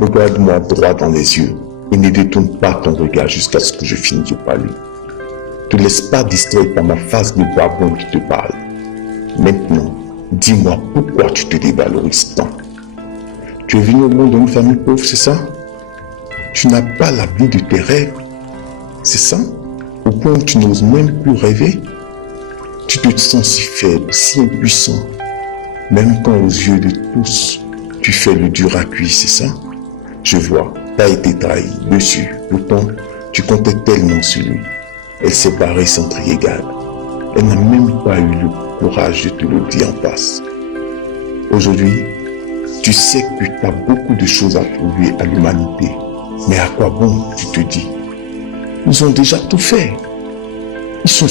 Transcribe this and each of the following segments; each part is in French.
Regarde-moi droit dans les yeux et ne détourne pas ton regard jusqu'à ce que je finisse de parler. Ne te laisse pas distraire par ma face de babon qui te parle. Maintenant, dis-moi pourquoi tu te dévalorises tant. Tu es venu au monde dans une famille pauvre, c'est ça? Tu n'as pas la vie de tes rêves, c'est ça? Au point où tu n'oses même plus rêver? Tu te sens si faible, si impuissant, même quand aux yeux de tous, tu fais le dur à cuire, c'est ça? Je vois, tu as été trahi dessus, pourtant tu comptais tellement sur lui. Elle s'est barrée sans tri égal. Elle n'a même pas eu le courage de te le dire en face. Aujourd'hui, tu sais que tu as beaucoup de choses à prouver à l'humanité. Mais à quoi bon, tu te dis? Ils ont déjà tout fait. Ils sont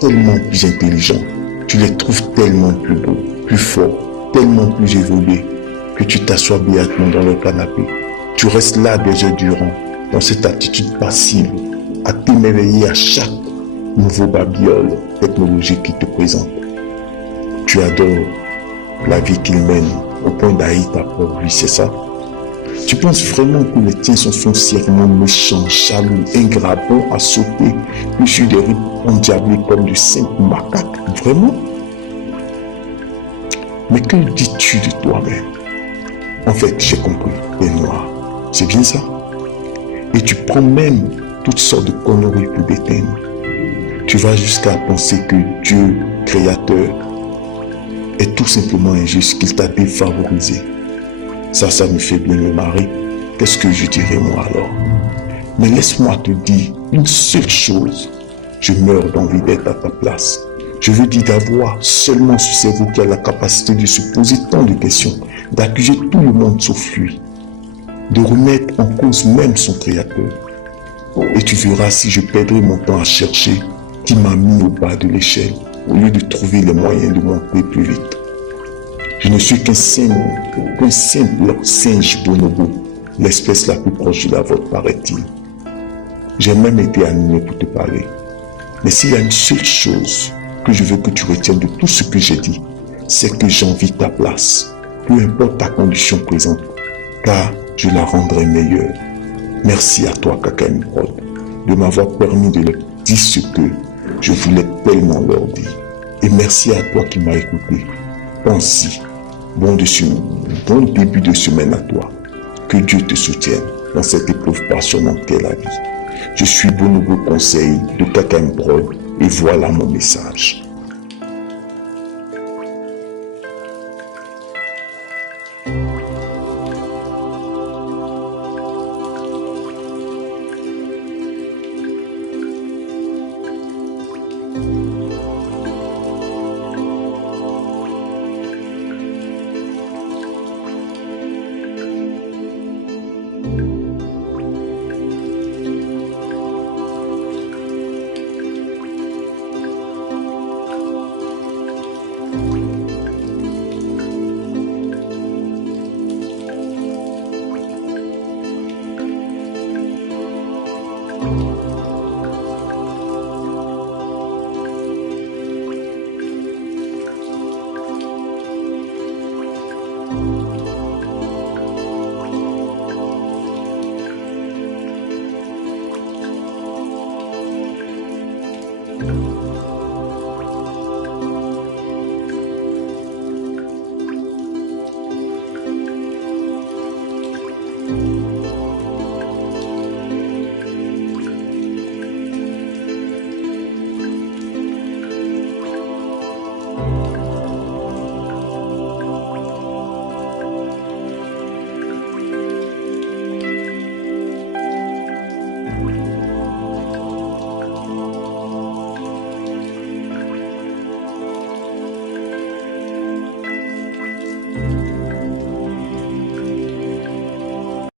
tellement plus intelligents. Tu les trouves tellement plus beaux, plus forts, tellement plus évolués que tu t'assois béatement dans leur canapé. Tu restes là des heures durant, dans cette attitude passive, à t'émerveiller à chaque nouveau babiole technologique qui te présente. Tu adores la vie qu'il mène au point d'haïr ta propre vie, c'est ça? Tu penses vraiment que les tiens sont foncièrement méchants, jaloux, ingrats, bons à sauter, puis sur des rues endiablées comme de simples macaques? Vraiment? Mais que dis-tu de toi-même? En fait, j'ai compris, t'es noir. C'est bien ça? Et tu prends même toutes sortes de conneries pour t'éteindre. Tu vas jusqu'à penser que Dieu, créateur, est tout simplement injuste, qu'il t'a défavorisé. Ça me fait bien me marrer. Qu'est-ce que je dirais moi alors? Mais laisse-moi te dire une seule chose. Je meurs d'envie d'être à ta place. Je veux dire d'avoir seulement ce cerveau qui a la capacité de se poser tant de questions, d'accuser tout le monde sauf lui, de remettre en cause même son créateur. Et tu verras si je perdrai mon temps à chercher qui m'a mis au bas de l'échelle, au lieu de trouver les moyens de monter plus vite. Je ne suis qu'un simple singe bonobo, l'espèce la plus proche de la vôtre, paraît-il. J'ai même été animé pour te parler. Mais s'il y a une seule chose que je veux que tu retiennes de tout ce que j'ai dit, c'est que j'envie ta place, peu importe ta condition présente, car je la rendrai meilleure. Merci à toi, KKM Prod, de m'avoir permis de leur dire ce que je voulais tellement leur dire. Et merci à toi qui m'as écouté. Pense-y. Bon début de semaine à toi. Que Dieu te soutienne dans cette épreuve passionnante qu'est la vie. Je suis Bonobo Conseil de KKM Prod et voilà mon message.